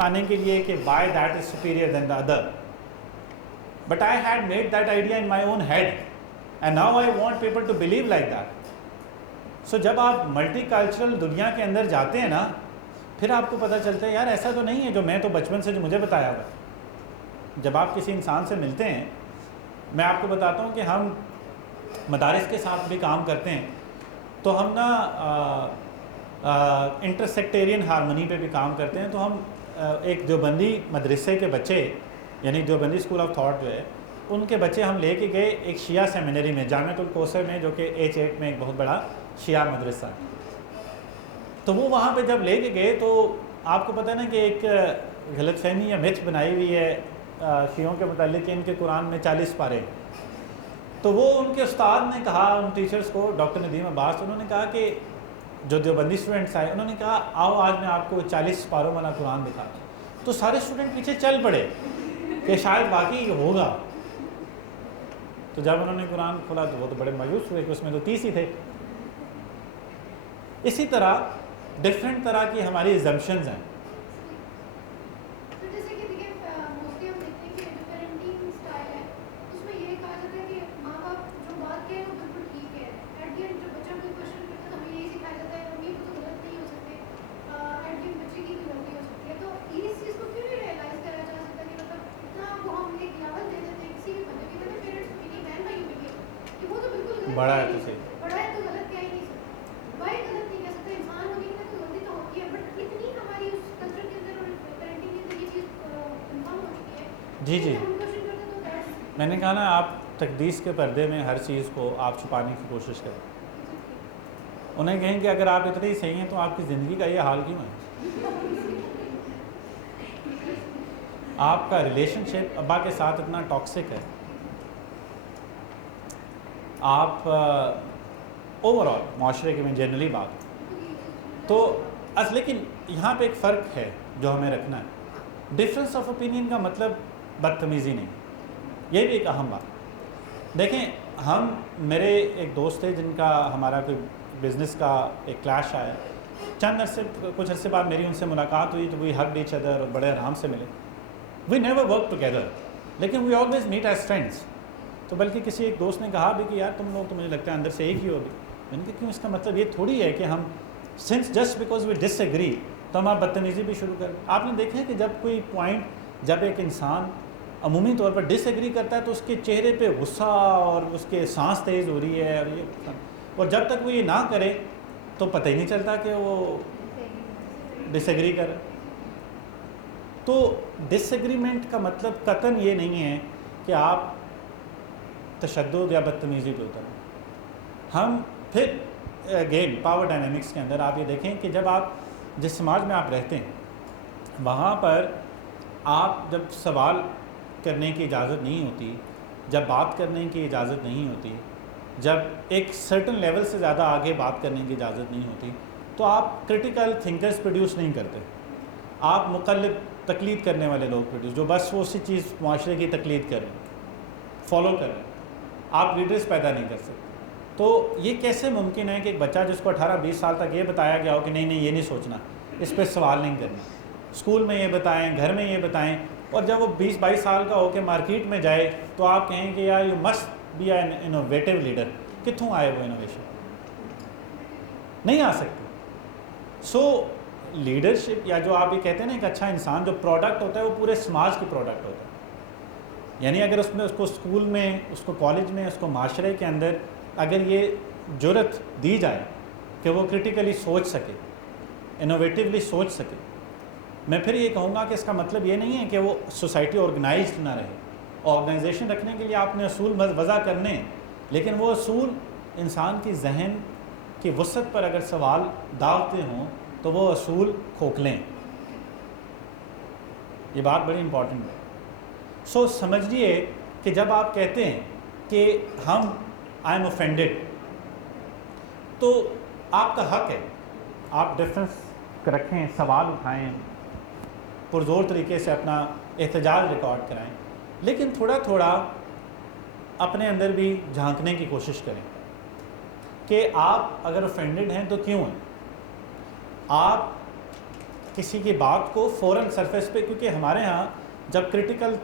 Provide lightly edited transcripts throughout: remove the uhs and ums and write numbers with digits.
آنے کے لیے کہ why that is superior than the other. But I had made that idea in my own head and now I want people to believe like that. So جب آپ multi cultural دنیا کے اندر جاتے ہیں نا پھر آپ کو پتہ چلتا ہے یار ایسا تو نہیں ہے جو میں تو بچپن سے جو مجھے بتایا ہوا. جب آپ کسی انسان سے ملتے ہیں, میں آپ کو بتاتا ہوں کہ ہم مدارس کے ساتھ بھی کام کرتے ہیں تو ہم نا انٹرسیکٹیرین ہارمونی پہ بھی کام کرتے ہیں. تو ہم ایک دیوبندی مدرسے کے بچے یعنی دیوبندی اسکول آف تھاٹ جو ہے ان کے بچے ہم لے کے گئے ایک شیعہ سیمینری میں جامعۃ الکوثر میں, جو کہ H8 میں ایک بہت بڑا شیعہ مدرسہ ہے. تو وہ وہاں پہ جب لے کے گئے تو آپ کو پتہ ہے نا کہ ایک غلط فہمی یا متھ بنائی ہوئی ہے شیعوں کے متعلق کہ ان کے قرآن میں 40 پارے. تو وہ ان کے استاد نے کہا ان ٹیچرز کو, ڈاکٹر ندیم عباس, انہوں نے کہا کہ جو دیوبندی اسٹوڈنٹس آئے انہوں نے کہا آؤ آج میں آپ کو 40 پاروں والا قرآن دکھاتا ہوں. تو سارے اسٹوڈنٹ پیچھے چل پڑے کہ شاید واقعی یہ ہوگا. تو جب انہوں نے قرآن کھولا تو وہ تو بڑے مایوس ہوئے کہ اس میں تو 30 ہی تھے. اسی طرح ڈفرینٹ طرح کی ہماری ایگزمپشنز ہیں. بڑا ہے تو صحیح, جی جی میں نے کہا نا آپ تقدیس کے پردے میں ہر چیز کو آپ چھپانے کی کوشش کریں. انہیں کہیں کہ اگر آپ اتنے ہی صحیح ہیں تو آپ کی زندگی کا یہ حال کیوں ہے؟ آپ کا ریلیشن شپ ابا کے ساتھ اتنا ٹاکسک ہے, آپ اوور آل معاشرے کے میں جنرلی بات تو لیکن یہاں پہ ایک فرق ہے جو ہمیں رکھنا ہے. ڈفرینس آف اوپینین کا مطلب بدتمیزی نہیں, یہ بھی ایک اہم بات. دیکھیں میرے ایک دوست تھے جن کا ہمارا کوئی بزنس کا ایک کلیش آیا, کچھ عرصے بعد میری ان سے ملاقات ہوئی تو وی ہگڈ ایچ ادر اور بڑے آرام سے ملے. وی نیور ورک ٹوگیدر لیکن we always meet as friends. تو بلکہ کسی ایک دوست نے کہا بھی کہ یار تم لوگ تو مجھے لگتا ہے اندر سے ایک ہی ہوگی. میں نے کہا کیوں؟ اس کا مطلب یہ تھوڑی ہے کہ ہم سنس just because we disagree تو ہم آپ بدتمیزی بھی شروع کر. آپ نے دیکھا ہے کہ جب کوئی پوائنٹ جب ایک انسان عمومی طور پر ڈس ایگری کرتا ہے تو اس کے چہرے پہ غصہ اور اس کے سانس تیز ہو رہی ہے اور جب تک وہ یہ نہ کرے تو پتہ ہی نہیں چلتا کہ وہ ڈس ایگری کر. تو ڈس ایگریمنٹ کا مطلب قطعاً یہ نہیں ہے کہ آپ تشدد یا بدتمیزی پہ اتریں. ہم پھر اگین پاور ڈائنامکس کے اندر آپ یہ دیکھیں کہ جب آپ جس سماج میں آپ رہتے ہیں وہاں پر آپ جب سوال کرنے کی اجازت نہیں ہوتی, جب بات کرنے کی اجازت نہیں ہوتی, جب ایک سرٹن لیول سے زیادہ آگے بات کرنے کی اجازت نہیں ہوتی تو آپ کرٹیکل تھنکرز پروڈیوس نہیں کرتے. آپ مقلد تقلید کرنے والے لوگ پروڈیوس جو بس وہ اسی چیز معاشرے کی تقلید کریں, فالو کریں. آپ لیڈرز پیدا نہیں کر سکتے. تو یہ کیسے ممکن ہے کہ ایک بچہ جس کو 18-20 سال تک یہ بتایا گیا ہو کہ نہیں یہ نہیں سوچنا, اس پہ سوال نہیں کرنا, اسکول میں یہ بتائیں, گھر میں یہ بتائیں, اور جب وہ 20-22 سال کا ہو کے مارکیٹ میں جائے تو آپ کہیں کہ یار you must be an innovative leader. کتوں آئے وہ انوویشن؟ نہیں آ سکتی. سو لیڈرشپ یا جو آپ یہ کہتے ہیں نا ایک اچھا انسان جو پروڈکٹ ہوتا ہے وہ پورے سماج کی پروڈکٹ ہوتا ہے. یعنی اگر اس کو اسکول میں, اس کو کالج میں, اس کو معاشرے کے اندر اگر یہ جرت دی جائے کہ وہ کرٹیکلی سوچ سکے, انوویٹیولی سوچ سکے, میں پھر یہ کہوں گا کہ اس کا مطلب یہ نہیں ہے کہ وہ سوسائٹی آرگنائزڈ نہ رہے. آرگنائزیشن رکھنے کے لیے آپ نے اصول وضع کرنے ہیں, لیکن وہ اصول انسان کی ذہن کی وسعت پر اگر سوال داغتے ہوں تو وہ اصول کھوکھلیں. یہ بات بڑی امپورٹنٹ ہے. سو سمجھیے کہ جب آپ کہتے ہیں کہ ہم آئی ایم اوفینڈیڈ تو آپ کا حق ہے, آپ ڈفرینس رکھیں, سوال اٹھائیں, پرزور طریقے سے اپنا احتجاج ریکارڈ کرائیں, لیکن تھوڑا تھوڑا اپنے اندر بھی جھانکنے کی کوشش کریں کہ آپ اگر اوفینڈیڈ ہیں تو کیوں ہیں. آپ کسی کی بات کو فوراً سرفیس پہ، کیونکہ ہمارے ہاں جب کریٹیکلی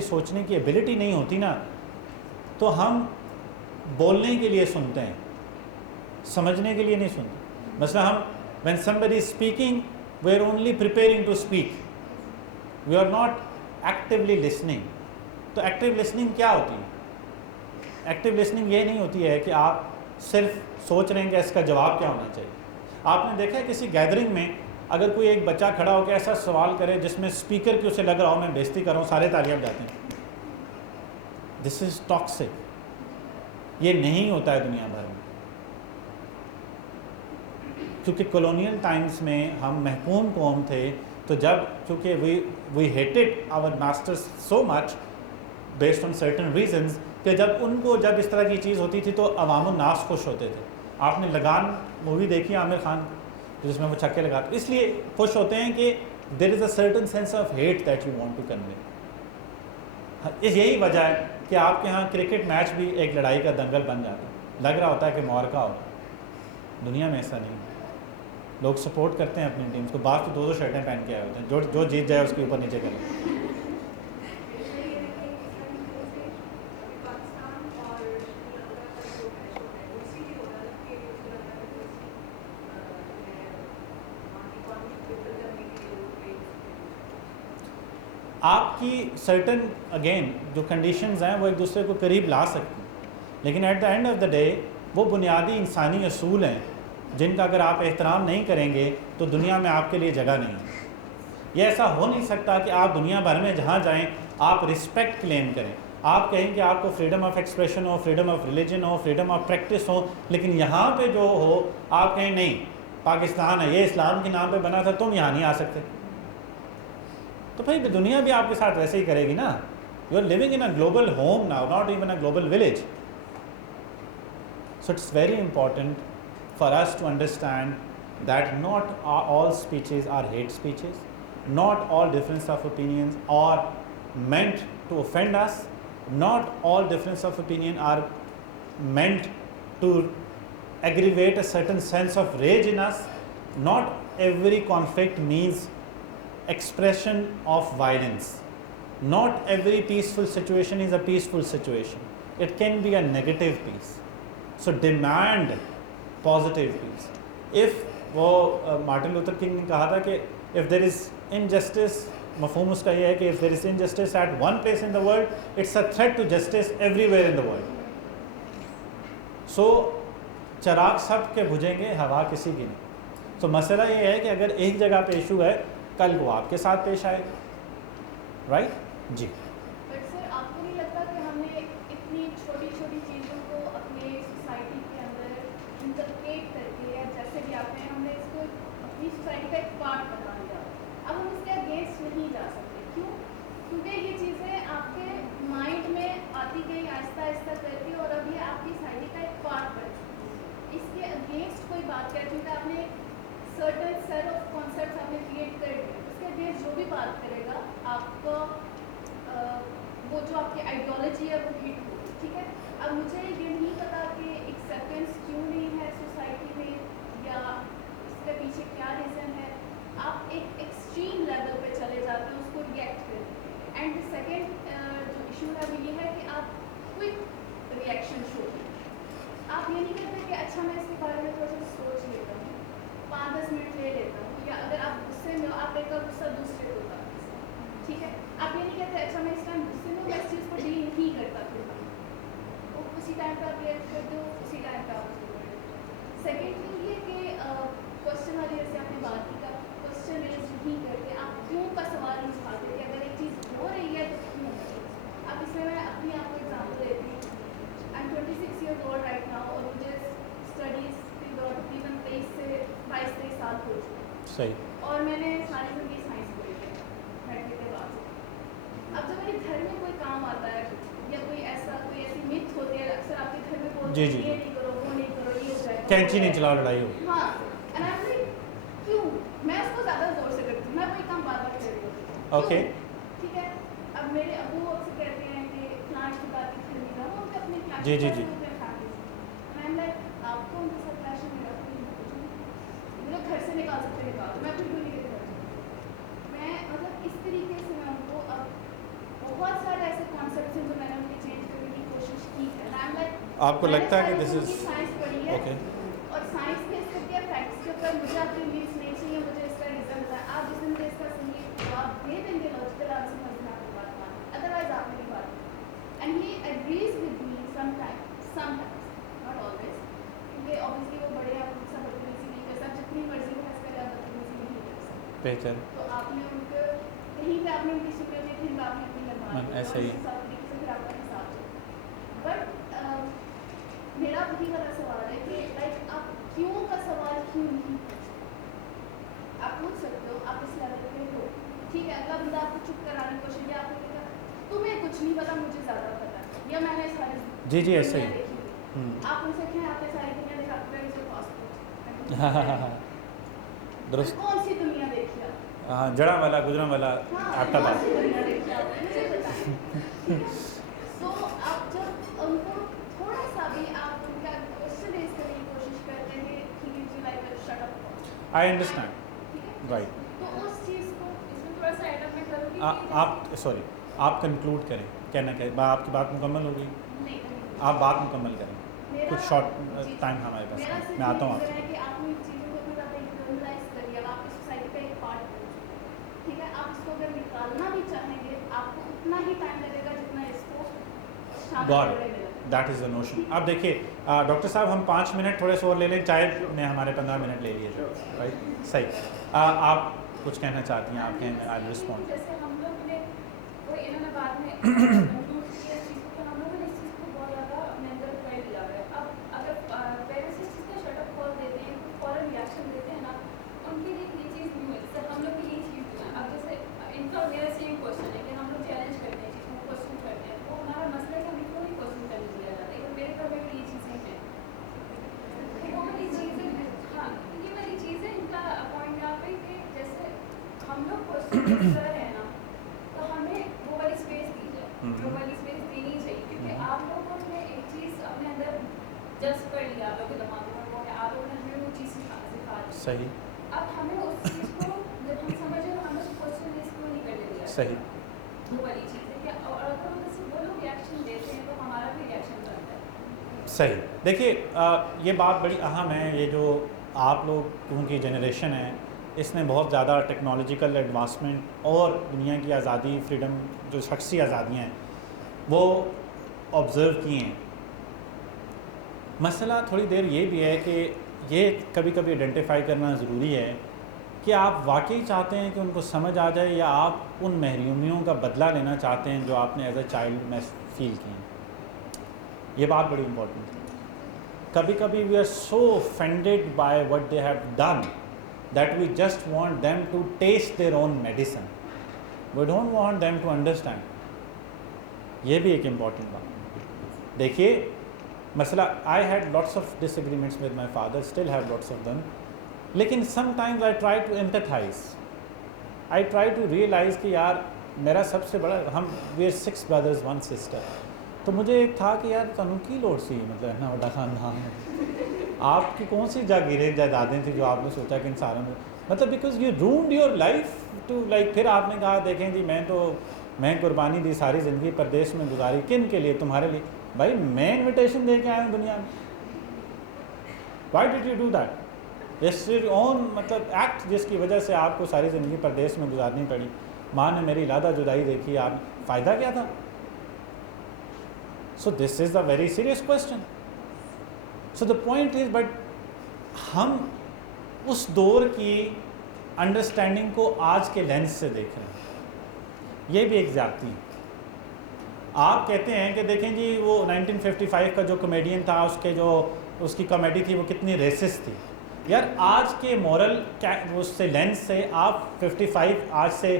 سوچنے کی ایبلٹی نہیں ہوتی نا، تو ہم بولنے کے لیے سنتے ہیں، سمجھنے کے لیے نہیں سنتے. مثلا ہم when somebody is speaking we are only preparing to speak, we are not actively listening. تو ایکٹیو لسننگ کیا ہوتی ہے؟ ایکٹیو لسننگ یہ نہیں ہوتی ہے کہ آپ صرف سوچ رہے ہیں کہ اس کا جواب کیا ہونا چاہیے. آپ نے دیکھا ہے کسی گیدرنگ میں اگر کوئی ایک بچہ کھڑا ہو کے ایسا سوال کرے جس میں اسپیکر کی اسے لگ رہا ہو میں بےزتی کر رہا ہوں، سارے تالیاں بجاتے ہیں. دس از ٹاکسک. یہ نہیں ہوتا ہے دنیا بھر میں، کیونکہ کولونیل ٹائمز میں ہم محکوم قوم تھے. تو جب چونکہ we hated our masters so much based on certain reasons, کہ جب اس طرح کی چیز ہوتی تھی تو عوام الناس خوش ہوتے تھے. آپ نے لگان مووی دیکھی عامر خان جس میں وہ چھکے لگاتے، اس لیے خوش ہوتے ہیں کہ there is a certain sense of hate that you want to convey. یہی وجہ ہے کہ آپ کے ہاں کرکٹ میچ بھی ایک لڑائی کا دنگل بن جاتا ہے، لگ رہا ہوتا ہے کہ معرکہ ہو. دنیا میں ایسا نہیں. لوگ سپورٹ کرتے ہیں اپنی ٹیمز کو. بعض تو 2 شرٹیں پہن کے آئے ہوتے ہیں، جو جیت جائے اس کے اوپر نیچے کریں. آپ کی سرٹن اگین جو کنڈیشنز ہیں وہ ایک دوسرے کو قریب لا سکتی ہیں، لیکن at the end of the day وہ بنیادی انسانی اصول ہیں جن کا اگر آپ احترام نہیں کریں گے تو دنیا میں آپ کے لیے جگہ نہیں ہے. یہ ایسا ہو نہیں سکتا کہ آپ دنیا بھر میں جہاں جائیں آپ رسپیکٹ کلیم کریں. آپ کہیں کہ آپ کو فریڈم آف ایکسپریشن ہو، فریڈم آف ریلیجن ہو، فریڈم آف پریکٹس ہو، لیکن یہاں پہ جو ہو آپ کہیں نہیں پاکستان ہے، یہ اسلام کے نام پہ بنا تھا، تم یہاں نہیں آ سکتے. تو پھر دنیا بھی آپ کے ساتھ ویسے ہی کرے گی نا. You are living in a global home now, not even a global village. So it's very important for us to understand that not all speeches are hate speeches, not all difference of opinions are meant to offend us, not all difference of opinion are meant to aggravate a certain sense of rage in us. Not every conflict means expression of violence. Not every peaceful situation is a peaceful situation. It can be a negative peace. So demand positive peace. If وہ Martin Luther king نے کہا تھا کہ if there is injustice، مفہوم اس کا یہ ہے کہ if there is injustice at one place in the world, it's a threat to justice everywhere in the world. So چراغ سب کے بجھیں گے، ہوا کسی کی نہیں. تو مسئلہ یہ ہے کہ اگر ایک جگہ پہ ایشو ہے کل وہ آپ کے ساتھ پیش آئے. رائٹ جی. جو بھی بات کرے گا آپ کو وہ جو آپ کی آئیڈیالوجی ہے وہ ہٹ ہوگی. ٹھیک ہے. اب مجھے یہ نہیں پتا کہ ایکسیپٹینس کیوں نہیں ہے سوسائٹی میں یا اس کے پیچھے کیا ریزن ہے. آپ ایک ایکسٹریم لیول پہ چلے جاتے ہیں، اس کو ریئیکٹ کرتے ہیں. اینڈ سیکنڈ جو ایشو ہے وہ یہ ہے کہ آپ کوئک ریئیکشن شو کریں. آپ یہ نہیں کہتے کہ اچھا میں اس کے بارے میں تھوڑا سا سوچ لیتا ہوں، 5-10 منٹ لے لیتا ہوں، یا اگر آپ غصے میں ہو آپ ایک غصہ دوسرے کو ہوتا. ٹھیک ہے. آپ یہ نہیں کہتے اچھا میں اس ٹائم غصے میں اس چیز کو ڈیل نہیں کرتا پھر وہ اسی ٹائم پہ آپ ریئیکٹ کر دو، اسی ٹائم پہ آپ اس کو کر دو. سیکنڈ تھنگ یہ کہ کوشچن والی جیسے آپ نے بات کی کا کوشچن ریز نہیں کرتے، آپ کیوں کا سوال نہیں اٹھاتے کہ اگر ایک چیز ہو رہی ہے تو کیوں ہو رہی ہے. اب اس میں اپنی آپ کو ایگزامپل دیتی ہوں. I am 26 years old right now اور مجھے اسٹڈیز کے دور تقریباً 23 سے 22 سال ہو چکے. صحیح. اور میں نے ساری زندگی سائنس پڑھی ہے میٹرک کے بعد. اب جب میرے گھر میں کوئی کام آتا ہے یا کوئی ایسی مت ہوتی ہے اکثر آپ کے گھر میں بولتے ہیں یہ نہیں کرو وہ نہیں کرو یہ ہو جائے گا، کینچی نہیں چلاؤ لڑائی ہو. ہاں. کیوں میں اس کو زیادہ زور سے کرتی ہوں، میں وہی کام بار بار کر رہی ہوں. اوکے. ٹھیک ہے. اب میرے ابو اکثر کہتے ہیں کہ کلاس کی بات گھر میں جاؤ، ان کے اپنے کلاس جی جی جی میں لائک آپ کو ان کے ساتھ کلاس میں میرا کوئی لوگ گھر سے نکال سکتے نکال. آپ کو لگتا ہے کہ دس از سائنس پڑھی ہے اوکے اور سائنس میں اس کو کیا فیکٹس کے اوپر مجھے آپ کی امیدس نہیں چاہیے, مجھے اس کا ریزن ہے, آپ جس دن مجھے اس کا صحیح جواب دے دیں گے لاجیکل آنسر میں آپ کی بات مانیں, ادروائز آپ میری بات مانیں. And he agrees with me some times not always, کیونکہ اوبیسلی وہ بڑے آپ سب بدتمیزی نہیں کر سکتے, جتنی مرضی بحث کرے آپ بدتمیزی نہیں کر سکتے. بہتر تو آپ نے ان کو کہیں پہ آپ نے ان کی شکر دی, کہیں پہ آپ نے اپنی لگوا دی, ایسا ہی اور اس طریقے سے پھر آپ کا حساب چلے. بٹ میرا وہی والا سوال ہے کہ لائک آپ کیوں کا سوال کیوں نہیں پوچھتے. آپ پوچھ سکتے ہو, آپ اس لیول پہ ہو, ٹھیک ہے, اگلا بندہ آپ کو چپ کرانے کی کوشش کیا, آپ نے کہا تمہیں کچھ نہیں پتا, مجھے زیادہ پتا ہے, یا میں نے ساری جی ایسا دنیا ہی دیکھی ہوئی. آپ ان سے کہیں آپ نے ساری دنیا دیکھا, پاسپورٹ درست, کون سی دنیا دیکھی آپ, ہاں جڑا والا گزرا والا آٹا کون بات. سی دنیا دیکھی آپ نے, مجھے بتائیں. سو آپ جب ان کو تھوڑا سا بھی آپ ان کا کوشچن ریز کرنے کی کوشش کرتے ہیں, he gives you like a shut up call. I understand, ٹھیک ہے, رائٹ. تو اس چیز کو اس میں تھوڑا سا ایڈ اپ میں کروں گی کہ آپ سوری آپ کنکلوڈ کریں, کہنا کہ آپ کی بات مکمل ہو گئی, نہیں, آپ بات مکمل کریں, کچھ شارٹ ٹائم ہمارے پاس میرا ہے, صرف میں آتا ہوں آپ یہ سے. ہے کہ آپ نے چیزوں کو اتنا زیادہ انٹرنلائز کر لیا, آپ کی سوسائٹی کا ایک پارٹ بن چکے ہیں, ٹھیک ہے. آپ اس کو اگر نکالنا بھی چاہیں گے, آپ کو اتنا ہی ٹائم لگے گا جتنا اس کو شامل گاڈ کرنے میں لگے. That is the notion. اب دیکھیے ڈاکٹر صاحب, ہم 5 منٹ تھوڑے سے اور لے لیں, چائے نے ہمارے 15 منٹ لے لیے, رائٹ, صحیح. آپ کچھ کہنا چاہتی ہیں, آپ کہیں, آئی ول رسپونڈ. جیسے ہم لوگ نے وہ انہوں نے بعد میں کنکلوڈ کیا اس چیز کو, کہ ہم لوگوں نے اس چیز کو بہت زیادہ اپنے اندر کر لیا ہے. اب اگر پیرنٹس اس چیز کا شٹ اپ کال دیتے ہیں, فوراً ریئیکشن دیتے ہیں نا, ان کے لیے یہ چیز نہیں ہے. جیسے ہم لوگ کی یہ چیز جو ہے, اب جیسے ان کا میرا سیم کوشچن ہے کہ ہم لوگ چیلنج کرتے ہیں چیزوں کو, کوشچن کرتے ہیں, وہ ہمارا مسئلہ ہے کہ ہمیں کیوں نہیں کوشچن کرنے دیا جاتا ہے. میرے گھر میں بھی یہ چیزیں ہیں, وہ والی چیزیں, ہاں یہ والی چیزیں ان کا پوائنٹ یہاں پہ کہ جیسے ہم لوگ کوشچن کر رہے ہیں نا, تو ہمیں وہ والی اسپیس دی جائے, وہ والی اسپیس دینی چاہیے, کیونکہ آپ لوگوں نے ایک چیز اپنے اندر جذب کر لیا, آپ لوگوں کے دماغ میں وہ ہے, آپ لوگوں نے ہمیں وہ چیز سکھا دی. صحیح, اب ہمیں اس چیز کو جب ہم سمجھیں تو ہمیں کوشچن ریز کیوں نہیں کرنے دیا, صحیح, وہ والی چیز ہے کہ اور اگر ہم وہ لوگ ریئیکشن دیتے ہیں تو ہمارا بھی ریئیکشن بنتا ہے. صحیح. دیکھیے یہ بات بڑی اہم ہے, یہ جو آپ لوگ کیونکہ جنریشن ہے, اس نے بہت زیادہ ٹیکنالوجیکل ایڈوانسمنٹ اور دنیا کی آزادی, فریڈم, جو شخصی آزادیاں ہیں وہ آبزرو کی ہیں. مسئلہ تھوڑی دیر یہ بھی ہے کہ یہ کبھی کبھی آئیڈینٹیفائی کرنا ضروری ہے کہ آپ واقعی چاہتے ہیں کہ ان کو سمجھ آ جائے, یا آپ ان محرومیوں کا بدلہ لینا چاہتے ہیں جو آپ نے ایز اے چائلڈ میں فیل کی ہیں. یہ بات بڑی امپورٹنٹ ہے. کبھی کبھی we are so offended by what they have done that we just want them to taste their own medicine, we don't want them to understand. یہ بھی ایک امپورٹنٹ بات. دیکھیے مسئلہ, I had lots of disagreements with my father, still have lots of them, لیکن sometimes I try to empathise, I try to realise کہ یار میرا سب سے بڑا, ہم وی آر 6 brothers 1 sister, تو مجھے ایک تھا کہ یار تنوں کی لوڑ سی, مطلب اتنا بڑا خاندان ہے, آپ کی کون سی جاگیریں جائیدادیں تھیں جو آپ نے سوچا کہ ان ساروں میں, مطلب because you roamed your life to like. پھر آپ نے کہا دیکھیں جی میں قربانی دی, ساری زندگی پردیس میں گزاری, کن کے لیے, تمہارے لیے. بھائی میں انویٹیشن دے کے آیا ہوں دنیا میں, why did you do that, it's your own مطلب ایکٹ جس کی وجہ سے آپ کو ساری زندگی پردیس میں گزارنی پڑی. ماں نے میری علادہ جدائی دیکھی, آپ فائدہ کیا تھا؟ So this is a very serious question. So the point is, but ہم اس دور کی انڈرسٹینڈنگ کو آج کے لینس سے دیکھ رہے ہیں, یہ بھی ایک زیادتی ہے. آپ کہتے ہیں کہ دیکھیں جی وہ 1955 کا جو کمیڈین تھا, اس کی کامیڈی تھی وہ کتنی ریسسٹ تھی. یار آج کے مورل اس سے لینس سے آپ 55 آج سے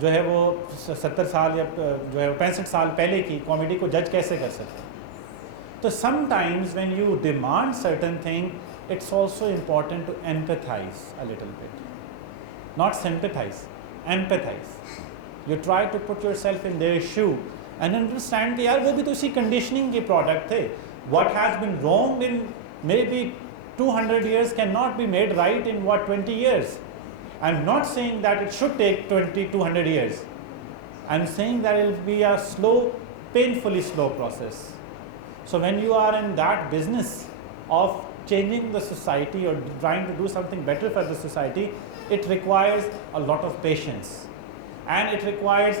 جو ہے وہ 70 سال یا جو ہے 65 سال پہلے کی کامیڈی کو جج کیسے کر سکتے ہیں؟ تو sometimes when you demand certain thing it's also important to empathise a little bit, not sympathise, empathise. You try to put yourself in their shoe and understand کہ یار وہ بھی تو اسی کنڈیشننگ کے پروڈکٹ تھے. What has been wrong in maybe 200 years cannot be made right in 20 years. I'm not saying that it should take 200 years. I'm saying that it will be a slow, painfully slow process. So when you are in that business of changing the society or trying to do something better for the society, it requires a lot of patience and it requires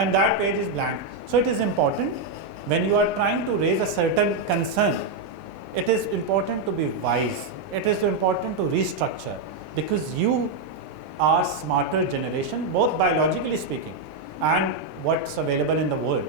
and that page is blank. So it is important when you are trying to raise a certain concern, it is important to be wise, it is important to restructure, because you are smarter generation, both biologically speaking and what's available in the world.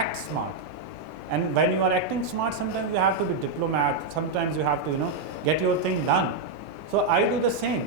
act smart. And when you are acting smart, sometimes you have to be diplomat, sometimes you have to get your thing done. So I do the same.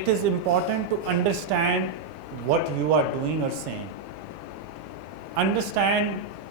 It is important to understand what you are doing or saying. Understand,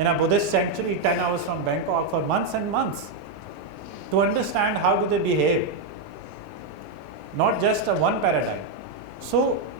in a Buddhist sanctuary 10 hours from Bangkok for months and months to understand how do they behave, not just a one paradigm. So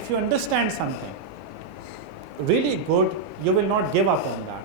If you understand something really good, you will not give up on that.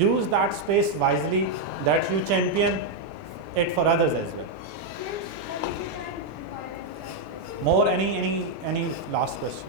use that space wisely, that you champion it for others as well. More, any last questions?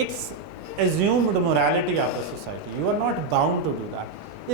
It's assumed morality of the society. You are not bound to do that.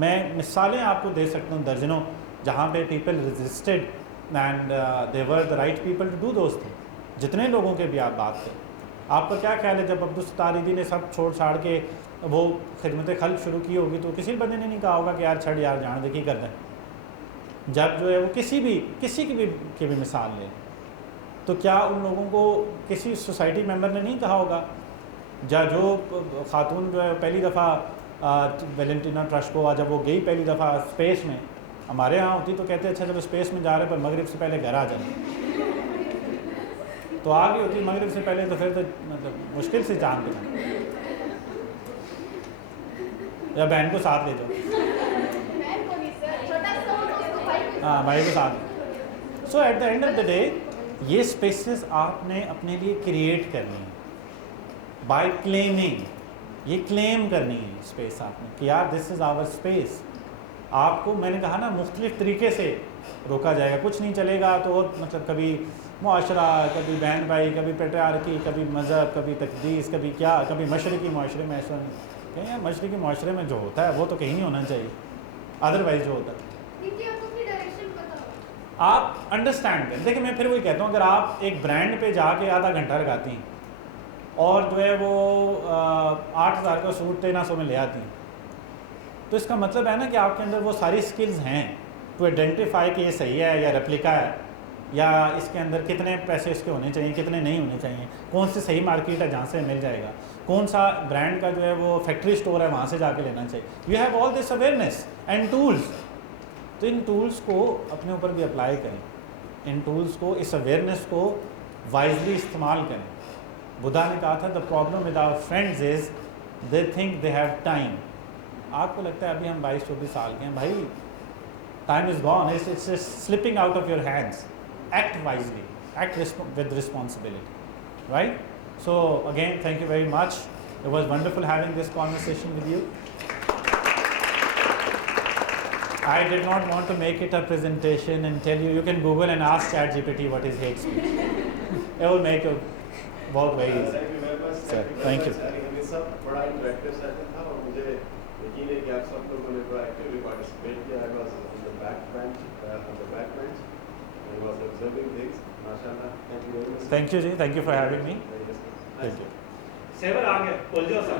میں مثالیں آپ کو دے سکتا ہوں درجنوں جہاں پہ people resisted and they were the right people to do those thing. جتنے لوگوں کے بھی آپ بات کریں, آپ کا کیا خیال ہے جب عبدالستار ایدھی نے سب چھوڑ چھاڑ کے وہ خدمت خلق شروع کی ہوگی تو کسی بندے نے نہیں کہا ہوگا کہ یار چھڑ یار جان دے کی کرنا ہے. جب جو ہے وہ کسی کی بھی مثال لے, تو کیا ان لوگوں کو کسی سوسائٹی ممبر نے نہیں کہا ہوگا, جو خاتون جو ہے پہلی دفعہ ویلنٹینا ٹرشکووا جب وہ گئی پہلی دفعہ اسپیس میں, ہمارے ہاں ہوتی تو کہتے اچھا چلو اسپیس میں جا رہے پر مغرب سے پہلے گھر آ جائیں, تو آ گئی ہوتی مغرب سے پہلے تو پھر تو مطلب مشکل سے جان بچا, یا بہن کو ساتھ لے جاؤ, ہاں بھائی کو ساتھ. So at the end of the day یہ اسپیسز آپ نے اپنے لیے کریٹ کرنی ہے بائی کلیمنگ, یہ کلیم کرنی ہے اسپیس آپ نے کہ یار دس از آور اسپیس. آپ کو میں نے کہا نا مختلف طریقے سے روکا جائے گا, کچھ نہیں چلے گا تو مطلب کبھی معاشرہ, کبھی بہن بھائی, کبھی پیٹریارکی, کبھی مذہب, کبھی تقدیس, کبھی کیا, کبھی مشرقی معاشرے میں. ایسا کہیں مشرقی معاشرے میں جو ہوتا ہے وہ تو کہیں نہیں ہونا چاہیے, ادروائز جو ہوتا ہے آپ انڈرسٹینڈ کریں. دیکھیں میں پھر وہی کہتا ہوں, اگر آپ ایک برانڈ پہ جا کے آدھا گھنٹہ لگاتی ہیں اور جو ہے وہ 8,000 کا سوٹ 1300 میں لے آتی ہیں, تو اس کا مطلب ہے نا کہ آپ کے اندر وہ ساری سکلز ہیں ٹو آئیڈینٹیفائی کہ یہ صحیح ہے یا ریپلیکا ہے, یا اس کے اندر کتنے پیسے اس کے ہونے چاہیے, کتنے نہیں ہونے چاہیے, کون سی صحیح مارکیٹ ہے جہاں سے مل جائے گا, کون سا برانڈ کا جو ہے وہ فیکٹری اسٹور ہے وہاں سے جا کے لینا چاہیے. You have all this awareness and tools. تو ان ٹولس کو اپنے اوپر بھی اپلائی کریں, ان ٹولس کو, اس اویئرنیس کو وائزلی استعمال کریں. بدھا نے کہا تھا the problem with our friends is they think they have time. آپ کو لگتا ہے ابھی ہم 22-24 سال کے ہیں, بھائی time is gone, it's slipping out of your hands. Act wisely, act with responsibility, right? So again, thank you very much. It was wonderful having this conversation with you. I did not want to make it a presentation and tell you can Google and ask ChatGPT what is hate speech. It will make your work very easy. Thank you very much. Sir, thank you. یہ سب بڑا interactive session تھا اور مجھے یقین ہے کہ آپ سب لوگوں نے بڑا ایکٹیولی پارٹیسپیٹ کیا. I was on the back bench, and was observing things. MashaAllah. Thank you very much. Thank you ji, thank you for having me. Very nice. Thank you. سیور آ گیا, بول جاؤ سر.